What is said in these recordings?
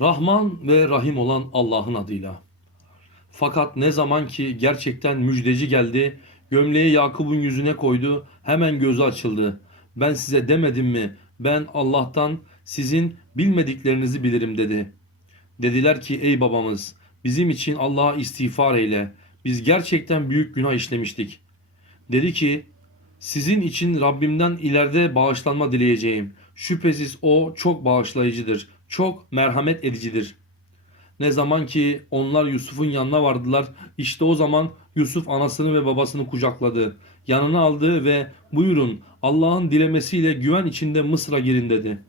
Rahman ve Rahim olan Allah'ın adıyla. Fakat ne zaman ki gerçekten müjdeci geldi, gömleği Yakup'un yüzüne koydu, hemen gözü açıldı. Ben size demedim mi? Ben Allah'tan sizin bilmediklerinizi bilirim dedi. Dediler ki ey babamız bizim için Allah'a istiğfar eyle. Biz gerçekten büyük günah işlemiştik. Dedi ki sizin için Rabbimden ileride bağışlanma dileyeceğim. Şüphesiz o çok bağışlayıcıdır, çok merhamet edicidir. Ne zaman ki onlar Yusuf'un yanına vardılar, işte o zaman Yusuf anasını ve babasını kucakladı. Yanına aldı ve buyurun Allah'ın dilemesiyle güven içinde Mısır'a girin dedi.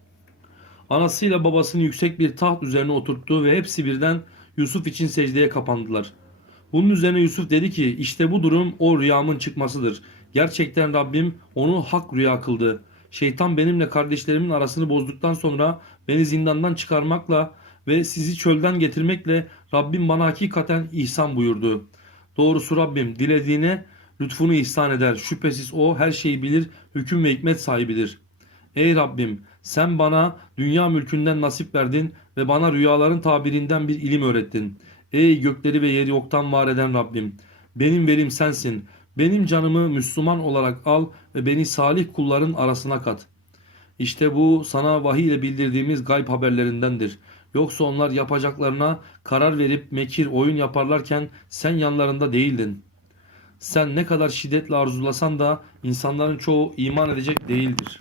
Anasıyla babasını yüksek bir taht üzerine oturttu ve hepsi birden Yusuf için secdeye kapandılar. Bunun üzerine Yusuf dedi ki işte bu durum o rüyamın çıkmasıdır. Gerçekten Rabbim onu hak rüya kıldı. Şeytan benimle kardeşlerimin arasını bozduktan sonra beni zindandan çıkarmakla ve sizi çölden getirmekle Rabbim bana hakikaten ihsan buyurdu. Doğrusu Rabbim dilediğine lütfunu ihsan eder. Şüphesiz o her şeyi bilir, hüküm ve hikmet sahibidir. Ey Rabbim sen bana dünya mülkünden nasip verdin ve bana rüyaların tabirinden bir ilim öğrettin. Ey gökleri ve yeri yoktan var eden Rabbim benim verim sensin. Benim canımı Müslüman olarak al ve beni salih kulların arasına kat. İşte bu sana vahiy ile bildirdiğimiz gayb haberlerindendir. Yoksa onlar yapacaklarına karar verip mekir oyun yaparlarken sen yanlarında değildin. Sen ne kadar şiddetle arzulasan da insanların çoğu iman edecek değildir.